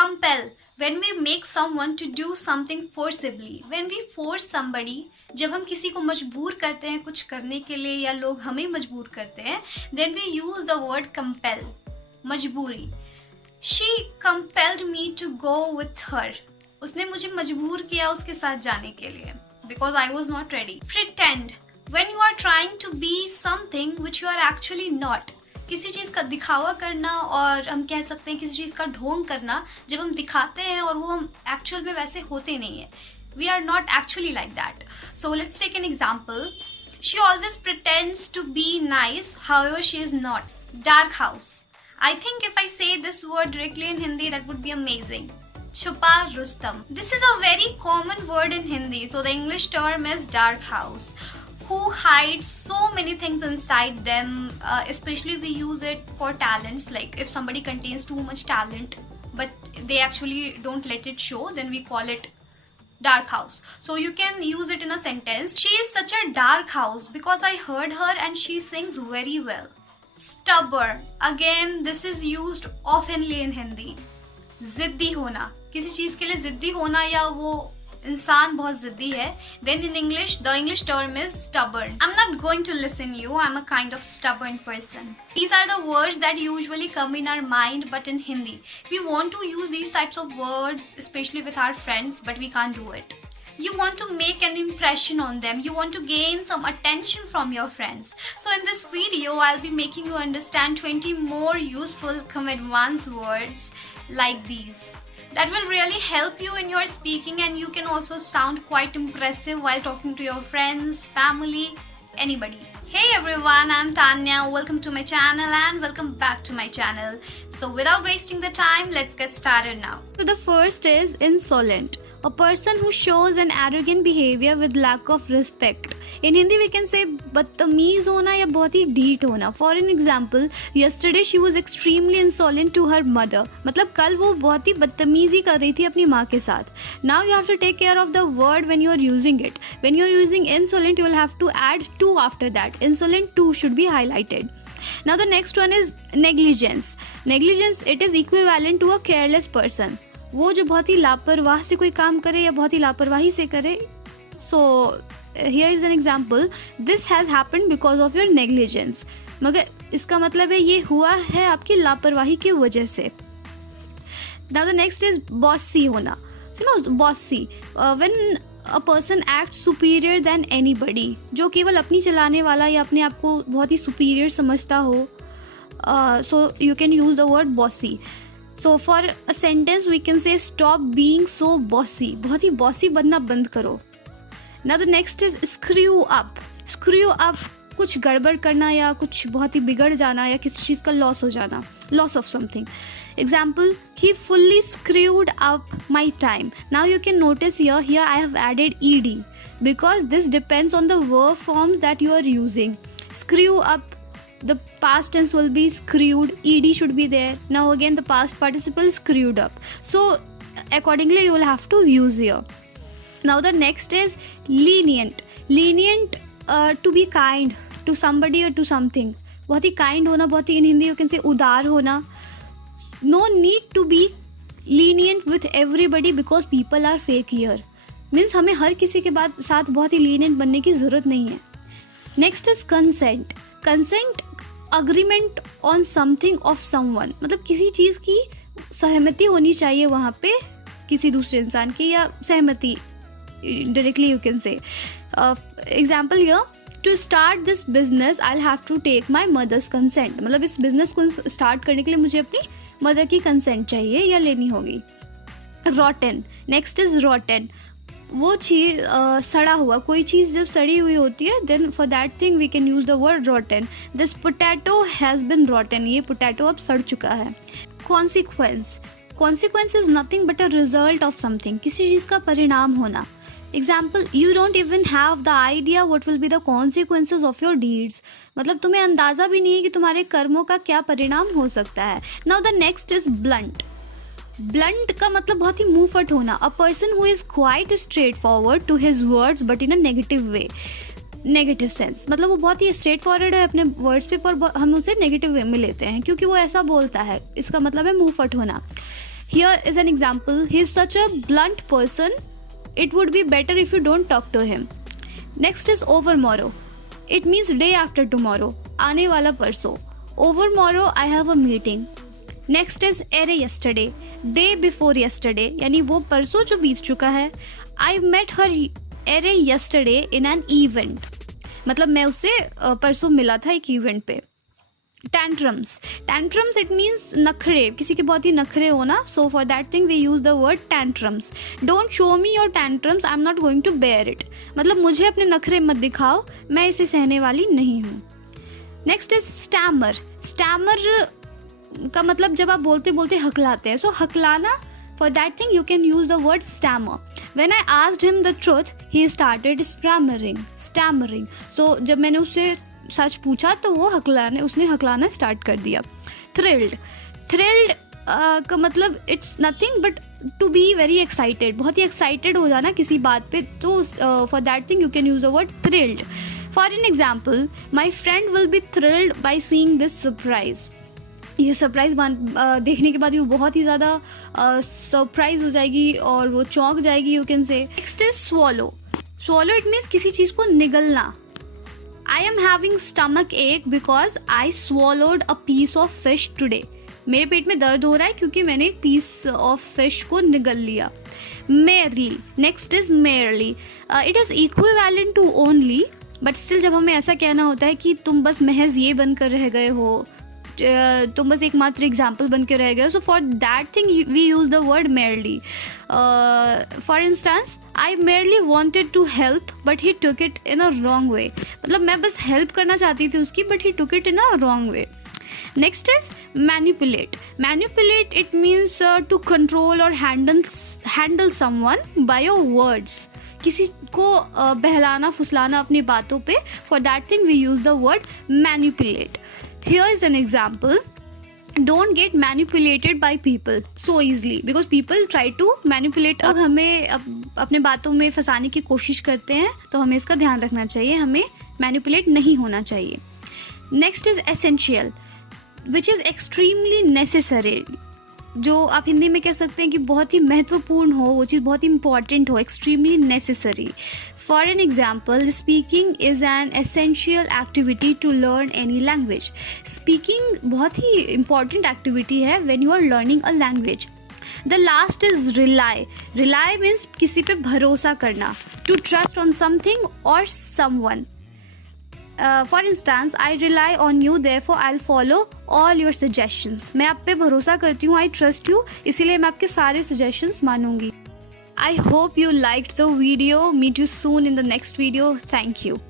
Compel, when we make someone to do something forcibly, when we force somebody, जब हम किसी को मजबूर करते हैं कुछ करने के लिए या लोग हमें मजबूर करते हैं, then we use the word compel, मजबूरी. She compelled me to go with her. उसने मुझे मजबूर किया उसके साथ जाने के लिए, because I was not ready. Pretend, when you are trying to be something which you are actually not. किसी चीज का दिखावा करना, और हम कह सकते हैं किसी चीज का ढोंग करना, जब हम दिखाते हैं और वो हम एक्चुअल में वैसे होते नहीं है. We are not actually like that. So let's take an example. She always pretends to be nice, however she is not. Dark house. I think if I say this word directly in Hindi, that would be amazing. Chupa Rustam. This is a very common word in Hindi. So the English term is dark house. Who hides so many things inside them, especially we use it for talents, like if somebody contains too much talent but they actually don't let it show, then we call it dark house. So you can use it in a sentence. She is such a dark house because I heard her and she sings very well. Stubborn, again this is used oftenly in Hindi. जिद्दी होना, किसी चीज के लिए जिद्दी होना या वो इंसान बहुत जिद्दी है, then in English the English term is stubborn. I'm not going to listen you, I'm a kind of stubborn person. These are the words that usually come in our mind, but in Hindi we want to use these types of words especially with our friends, but we can't do it. You want to make an impression on them, you want to gain some attention from your friends. So in this video I'll be making you understand 20 more useful come advanced words like these that will really help you in your speaking, and you can also sound quite impressive while talking to your friends, family, anybody. Hey everyone, I'm Tanya. Welcome to my channel and welcome back to my channel. So without wasting the time, let's get started now. So the first is insolent. A person who shows an arrogant behavior with lack of respect. In Hindi we can say बदतमीज होना या बहुत ही ढीठ होना. For an example, yesterday she was extremely insolent to her mother. मतलब कल वो बहुत ही बदतमीजी कर रही थी अपनी माँ के साथ. Now you have to take care of the word when you are using it. When you are using insolent, you will have to add to after that. Insolent to should be highlighted. Now the next one is negligence. Negligence, it is equivalent to a careless person. वो जो बहुत ही लापरवाह से कोई काम करे या बहुत ही लापरवाही से करे. So here is an example. This has happened because of your negligence. मगर इसका मतलब है ये हुआ है आपकी लापरवाही की वजह से. Now the next is bossy होना. So no, bossy. When a person acts superior than anybody, जो केवल अपनी चलाने वाला या अपने आप को बहुत ही superior समझता हो. So you can use the word bossy. So for a sentence we can say stop being so bossy. बहुत ही bossy बनना बंद करो. Now the next is screw up. Screw up, कुछ गड़बड़ करना या कुछ बहुत ही बिगड़ जाना या किसी चीज़ का लॉस हो जाना. Loss of something. Example, he fully screwed up my time. Now you can notice here I have added ed because this depends on the verb forms that you are using. Screw up, the past tense will be screwed, ed should be there. Now again the past participle is screwed up. So accordingly you will have to use here. Now the next is lenient. Lenient, to be kind to somebody or to something. बहुत ही kind होना, बहुत ही in Hindi you can say उदार होना. No need to be lenient with everybody because people are fake here. Means हमें हर किसी के साथ बहुत ही lenient बनने की ज़रूरत नहीं है. Next is consent. Consent, agreement on something of someone. मतलब किसी चीज़ की सहमति होनी चाहिए वहाँ पे किसी दूसरे इंसान की, या सहमति directly you can say. Example here, to start this business I'll have to take my mother's consent. मतलब इस business को start करने के लिए मुझे अपनी mother की consent चाहिए या लेनी होगी. Rotten. Next is rotten. वो चीज़ सड़ा हुआ, कोई चीज़ जब सड़ी हुई होती है then for that thing we can use the word rotten. This potato has been rotten. ये potato अब सड़ चुका है. Consequence. Consequence is nothing but a result of something. किसी चीज़ का परिणाम होना. Example, you don't even have the idea what will be the consequences of your deeds. मतलब तुम्हें अंदाज़ा भी नहीं है कि तुम्हारे कर्मों का क्या परिणाम हो सकता है. Now the next is blunt. Blunt का मतलब बहुत ही मुंह फट होना. A person who is quite straightforward to his words but in a negative way. Negative sense, मतलब वो बहुत ही स्ट्रेट फॉरवर्ड है अपने वर्ड्स पे, पर हम उसे नेगेटिव वे में लेते हैं क्योंकि वो ऐसा बोलता है. इसका मतलब है मुंह फट होना. Here is an example. He is such a blunt person. It would be better if you don't talk to him. Next is overmorrow. It means day after tomorrow. आने वाला परसों. Overmorrow I have a meeting. Next is array yesterday. Day before yesterday. यानी वो परसों जो बीत चुका है. I met her array yesterday in an event. मतलब मैं उससे परसों मिला था एक इवेंट पे. Tantrums it means नखरे. किसी के बहुत ही नखरे हो ना, so for that thing we use the word tantrums. Don't show me your tantrums, I'm not going to bear it. मतलब मुझे अपने नखरे मत दिखाओ, मैं इसे सहने वाली नहीं हूँ. Next is stammer का मतलब जब आप बोलते बोलते हकलाते हैं. So हकलाना, for that thing you can use the word stammer. When I asked him the truth, he started stammering. So जब मैंने उससे सच पूछा तो उसने हकलाना स्टार्ट कर दिया. Thrilled का मतलब it's nothing but to be very excited. बहुत ही एक्साइटेड हो जाना किसी बात पे, तो for that thing you can use the word thrilled. For an example, my friend will be thrilled by seeing this surprise. ये सरप्राइज देखने के बाद वो बहुत ही ज़्यादा सरप्राइज हो जाएगी और वो चौंक जाएगी, you can say. Next is swallow it means किसी चीज़ को निगलना. I am having stomach ache because I swallowed a piece of fish today. मेरे पेट में दर्द हो रहा है क्योंकि मैंने एक piece of fish को निगल लिया. Merely. Next is merely. It is equivalent to only, but still जब हमें ऐसा कहना होता है कि तुम बस महज ये बनकर रह गए हो, तुम बस एकमात्र एग्जाम्पल बन के रह गए. So for that thing we use the word merely. For instance, I merely wanted to help but he took it in a wrong way. मतलब मैं बस हेल्प करना चाहती थी उसकी, but he took it in a wrong way. Next is manipulate. It means to control or handle someone by your words. किसी को बहलाना फुसलाना अपनी बातों पे. For that thing we use the word manipulate. Here is an example. Don't get manipulated by people so easily because people try to manipulate. अगर हमें अपने बातों में फंसाने की कोशिश करते हैं तो हमें इसका ध्यान रखना चाहिए, हमें manipulate नहीं होना चाहिए. Next is essential, which is extremely necessary. जो आप हिंदी में कह सकते हैं कि बहुत ही महत्वपूर्ण हो, वो चीज़ बहुत ही इंपॉर्टेंट हो, extremely necessary. For an example, speaking is an essential activity to learn any language. Speaking बहुत ही इंपॉर्टेंट एक्टिविटी है when you are learning a language. The last is rely means किसी पे भरोसा करना, टू ट्रस्ट ऑन समथिंग और someone. For instance, I rely on you, therefore I'll follow all your suggestions. मैं आप पे भरोसा करती हूँ, I trust you, इसीलिए मैं आपके सारे suggestions मानूंगी. I hope you liked the video. Meet you soon in the next video. Thank you.